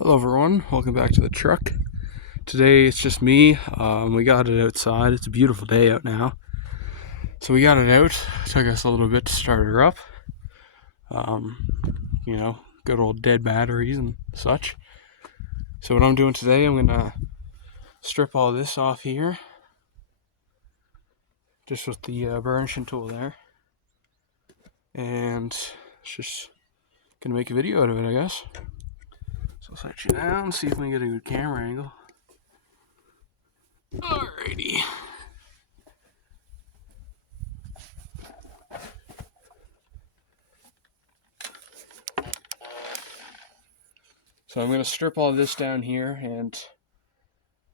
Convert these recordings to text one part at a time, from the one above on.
Hello everyone, welcome back to the truck. Today it's just me. We got it outside. It's a beautiful day out now. So we got it out. It took us a little bit to start her up. Good old dead batteries and such. So what I'm doing today, I'm gonna strip all this off here. Just with the burnishing tool there. And it's just gonna make a video out of it, I guess. So I'll set you down, see if we can get a good camera angle. Alrighty. So I'm going to strip all this down here and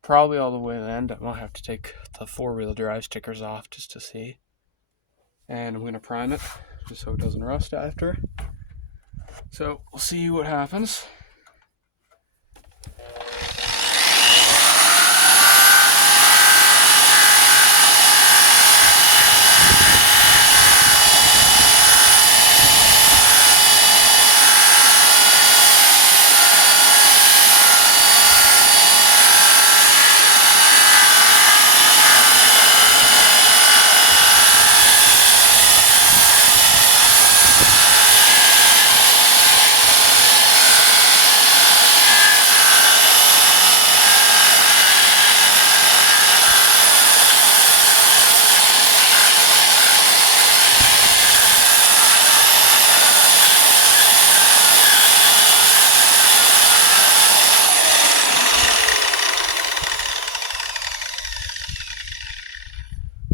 probably all the way to the end. I might have to take the four-wheel drive stickers off just to see. And I'm going to prime it just so it doesn't rust after. So we'll see what happens.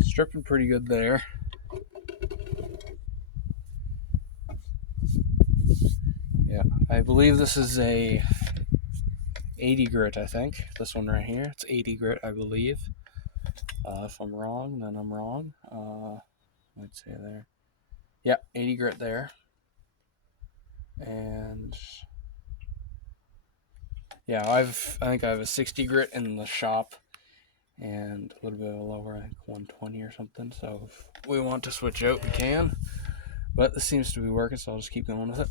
Stripping pretty good there. Yeah, I believe this is a 80 grit, I think. This one right here, it's 80 grit, I believe. If I'm wrong, then I'm wrong. Let's say there. Yeah, 80 grit there. And yeah, I think I have a 60 grit in the shop. And a little bit lower, I think 120 or something. So if we want to switch out, we can. But this seems to be working, so I'll just keep going with it.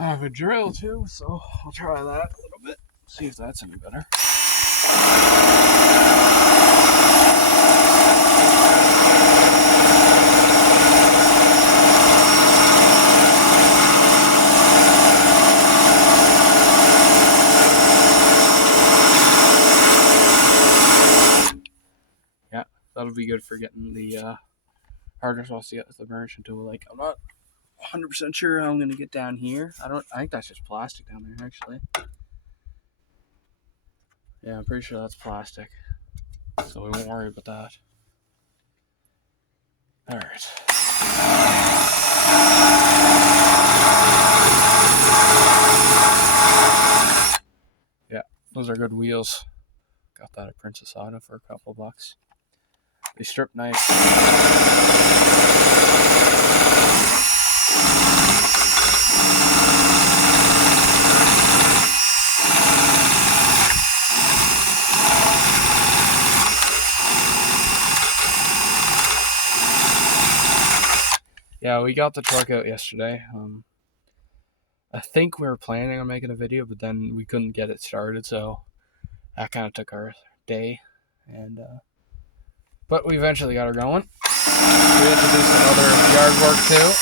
I have a drill too, so I'll try that a little bit. See if that's any better. Yeah, that'll be good for getting the hardness off the burnishing tool. Like, I'm not 100% sure how I'm gonna get down here. I think that's just plastic down there, actually. Yeah, I'm pretty sure that's plastic, so we won't worry about that. All right. Yeah, those are good wheels. Got that at Princess Auto for a couple bucks. They strip nice. Yeah, we got the truck out yesterday. I think we were planning on making a video, but then we couldn't get it started, so that kind of took our day. And but we eventually got her going. We had to do some other yard work too.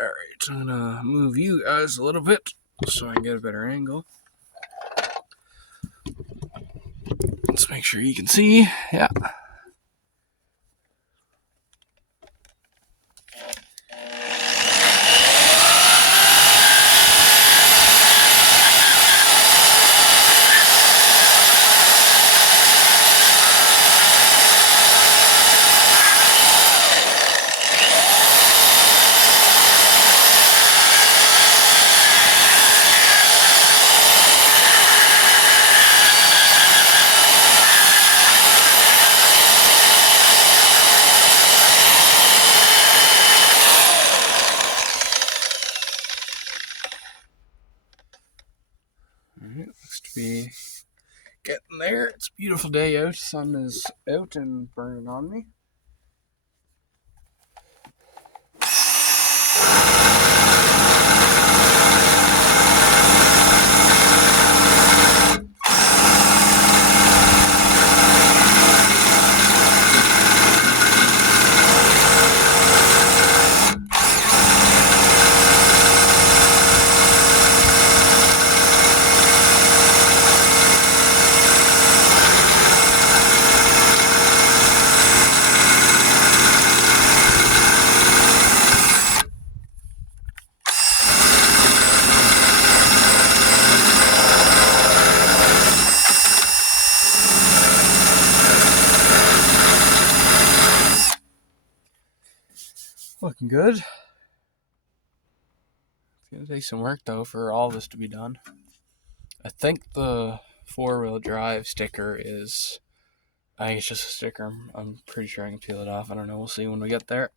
Alright, I'm gonna move you guys a little bit so I can get a better angle. Let's make sure you can see. Yeah. Alright, looks to be getting there. It's a beautiful day out. Sun is out and burning on me. Looking good. It's gonna take some work though for all this to be done. I think the 4-wheel drive sticker is, I think it's just a sticker. I'm pretty sure I can peel it off. I don't know. We'll see when we get there.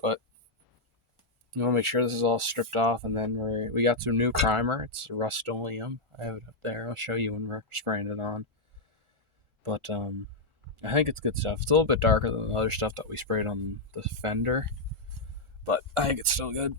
But you want to make sure this is all stripped off, and then we got some new primer. It's Rust-Oleum. I have it up there. I'll show you when we're spraying it on. But I think it's good stuff. It's a little bit darker than the other stuff that we sprayed on the fender, but I think it's still good.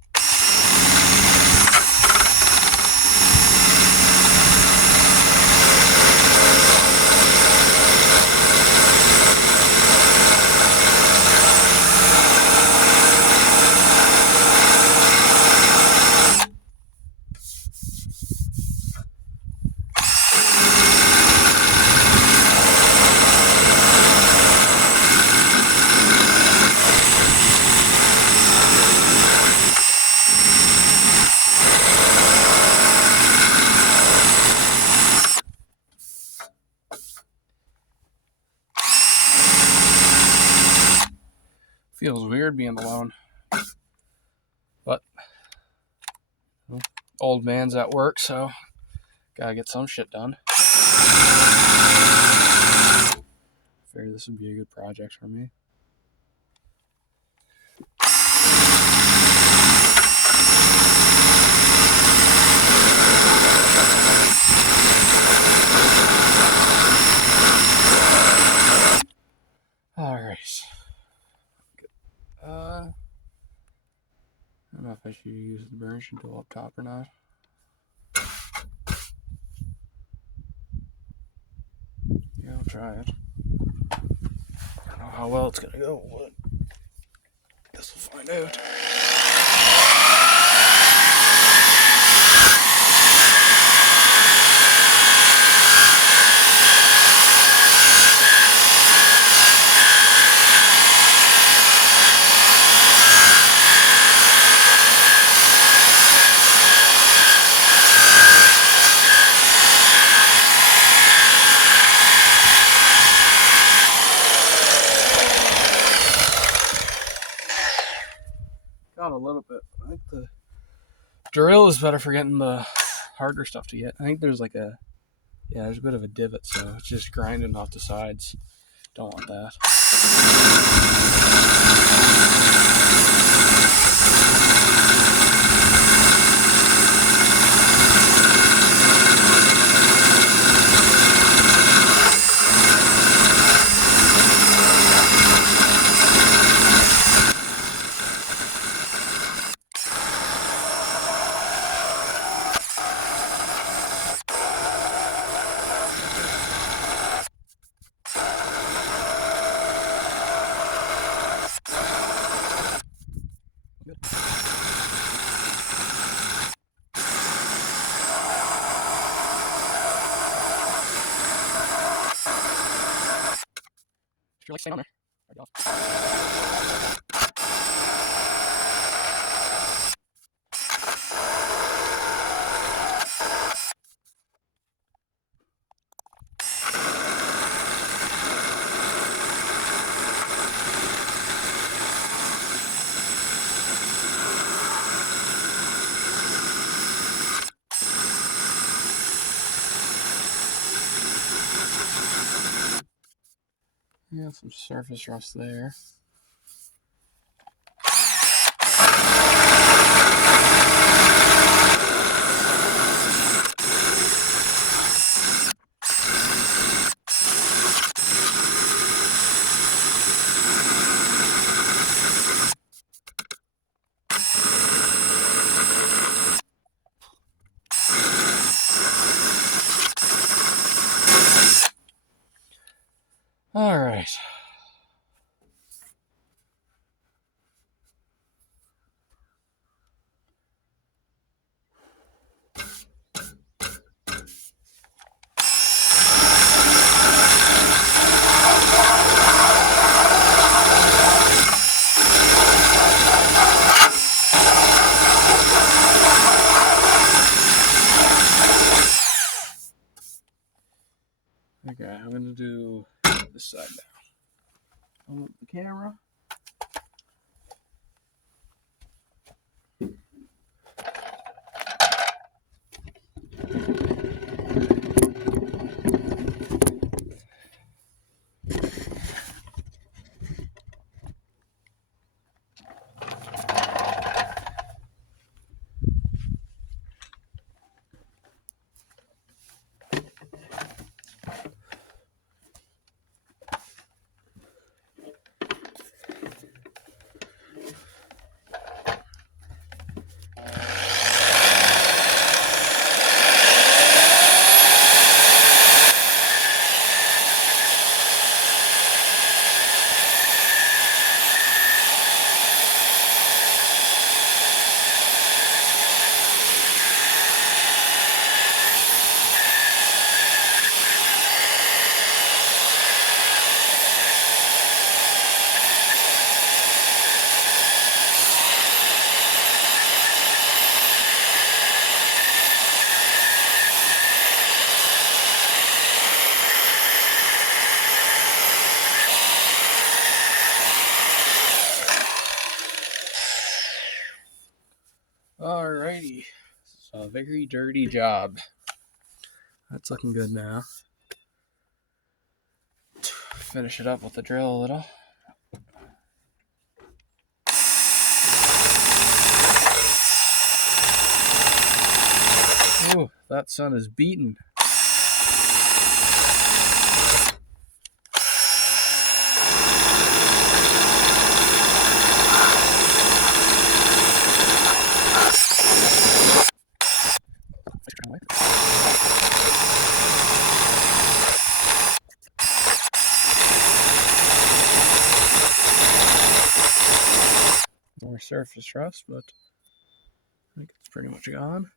Feels weird being alone, but well, old man's at work, so gotta get some shit done. Figured this would be a good project for me. Alright. I don't know if I should use the burnish tool up top or not. Yeah, I'll try it. I don't know how well it's gonna go, but I guess we'll find out. Got a little bit. I think the drill is better for getting the harder stuff to get. I think there's like a, yeah, there's a bit of a divot, so it's just grinding off the sides. Don't want that. feel like staying on there. Right off. Yeah, some surface rust there. All right. Okay, I'm gonna do this side now. Hold up the camera. Alrighty, so a very dirty job. That's looking good now. Finish it up with the drill a little. Oh, that sun is beaten. More surface rust, but I think it's pretty much gone.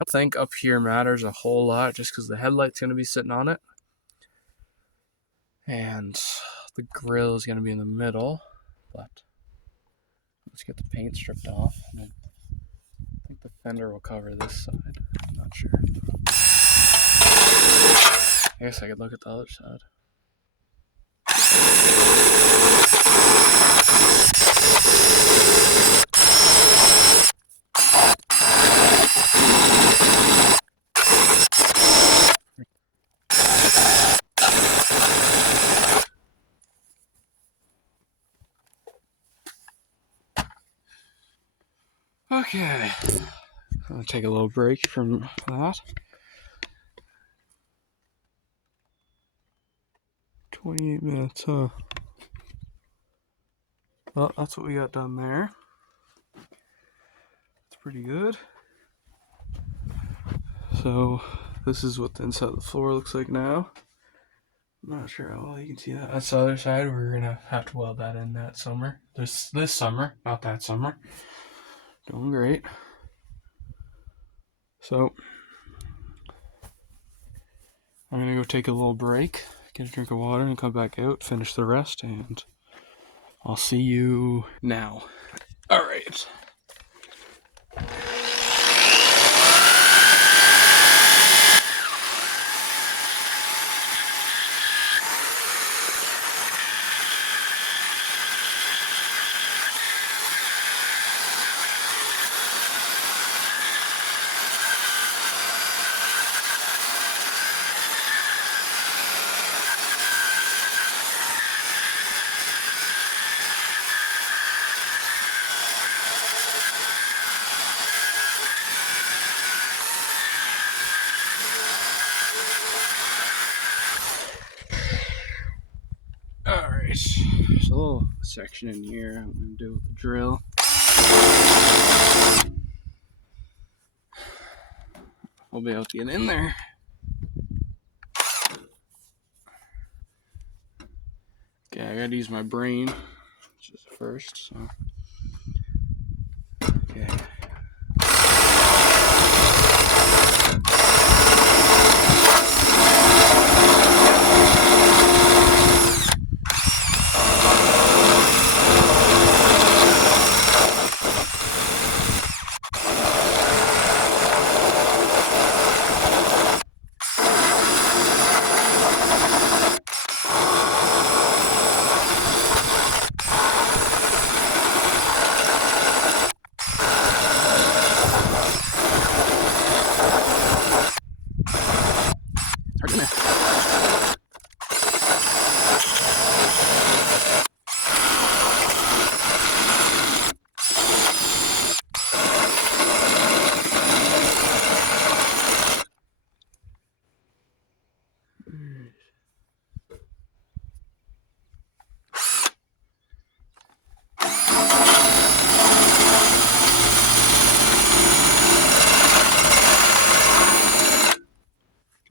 I think up here matters a whole lot just because the headlight's going to be sitting on it. And the grill is going to be in the middle. But let's get the paint stripped off. I think the fender will cover this side. I'm not sure. I guess I could look at the other side. Okay, I'm gonna take a little break from that. 28 minutes, huh? Well, that's what we got done there. It's pretty good. So this is what the inside of the floor looks like now. I'm not sure how well you can see that. That's the other side. We're gonna have to weld that in that summer. This summer, not that summer. Doing great. So I'm gonna go take a little break, get a drink of water, and come back out, finish the rest, and I'll see you now. All right. There's a little section in here I'm going to do with the drill. We'll be able to get in there. Okay, I gotta use my brain, which is first, so. Okay.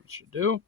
Should do.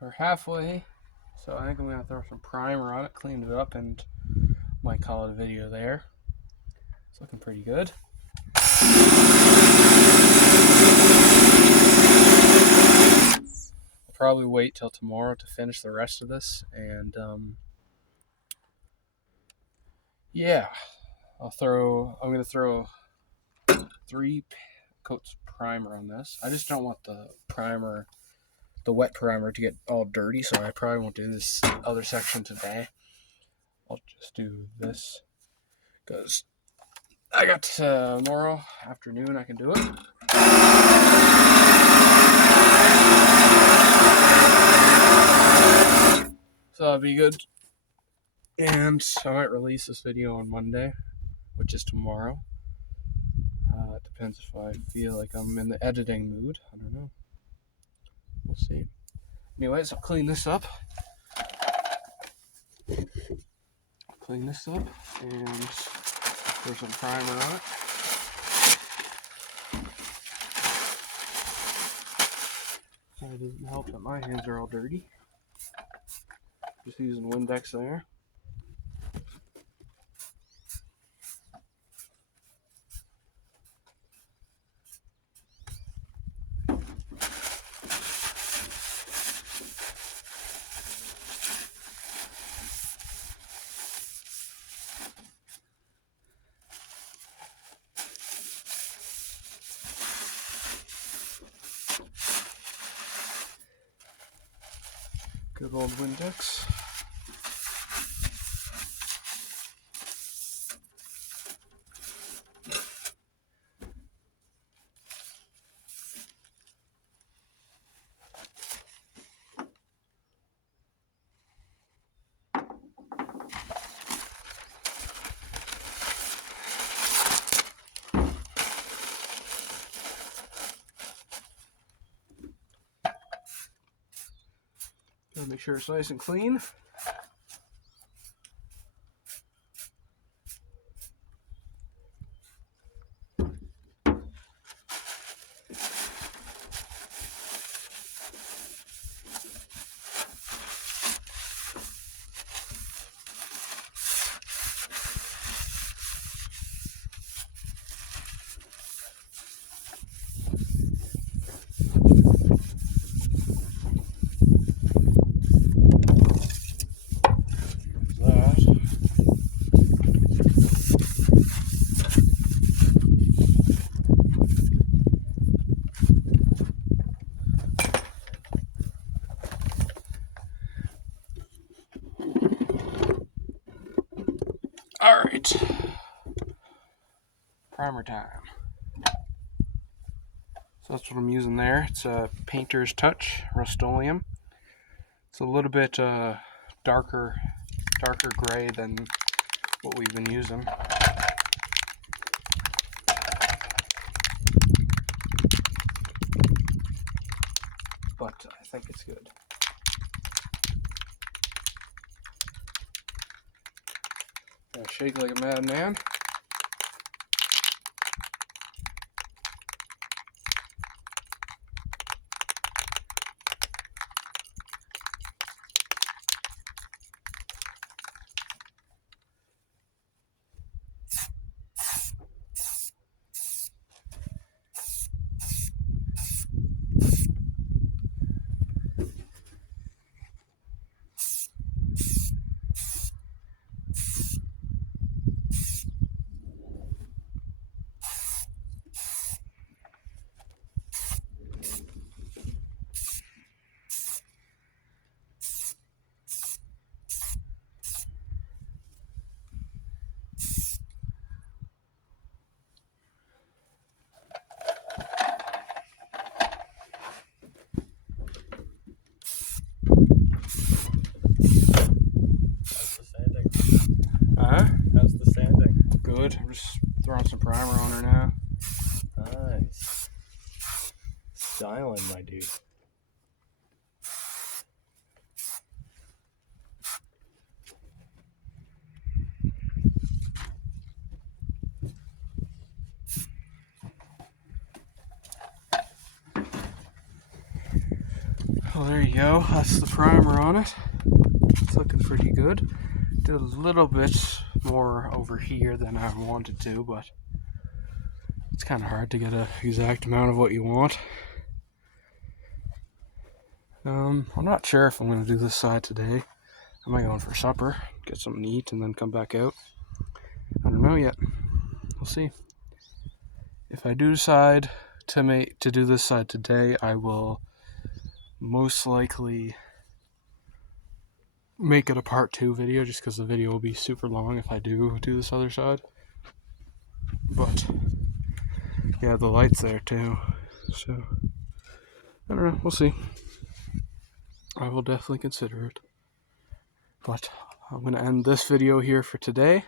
We're halfway, so I think I'm gonna throw some primer on it, clean it up, and might call it a video there. It's looking pretty good. I'll probably wait till tomorrow to finish the rest of this, and yeah, I'm gonna throw 3 coats of primer on this. I just don't want the wet primer to get all dirty, so I probably won't do this other section today. I'll just do this because I got tomorrow afternoon I can do it. So that'll be good. And I might release this video on Monday, which is tomorrow. It depends if I feel like I'm in the editing mood. I don't know. We'll see. Anyways, I'll clean this up. And Pour some primer on it. It doesn't help that my hands are all dirty. Just using Windex there. Good old Windex. Gotta make sure it's nice and clean. Alright, primer time. So that's what I'm using there. It's a Painter's Touch Rust-Oleum. It's a little bit darker gray than what we've been using. But I think it's good. Gotta shake like a madman. How's the sanding? Good. I'm just throwing some primer on her now. Nice. Styling, my dude. Well, there you go. That's the primer on it. It's looking pretty good. Did a little bit more over here than I wanted to, but it's kind of hard to get an exact amount of what you want. I'm not sure if I'm going to do this side today. I might go in for supper, get something to eat, and then come back out. I don't know yet. We'll see. If I do decide to do this side today, I will most likely make it a part 2 video, just because the video will be super long if I do this other side. But yeah, the light's there too, so I don't know, we'll see. I will definitely consider it. But I'm going to end this video here for today.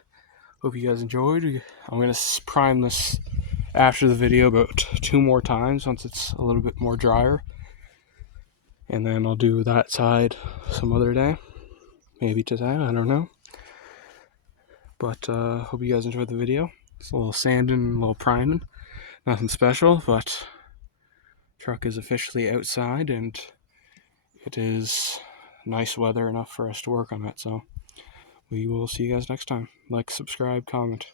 Hope you guys enjoyed. I'm going to prime this after the video about 2 more times once it's a little bit more drier. And then I'll do that side some other day. Maybe today, I don't know. But hope you guys enjoyed the video. It's a little sanding, a little priming. Nothing special, but truck is officially outside and it is nice weather enough for us to work on it. So we will see you guys next time. Like, subscribe, comment.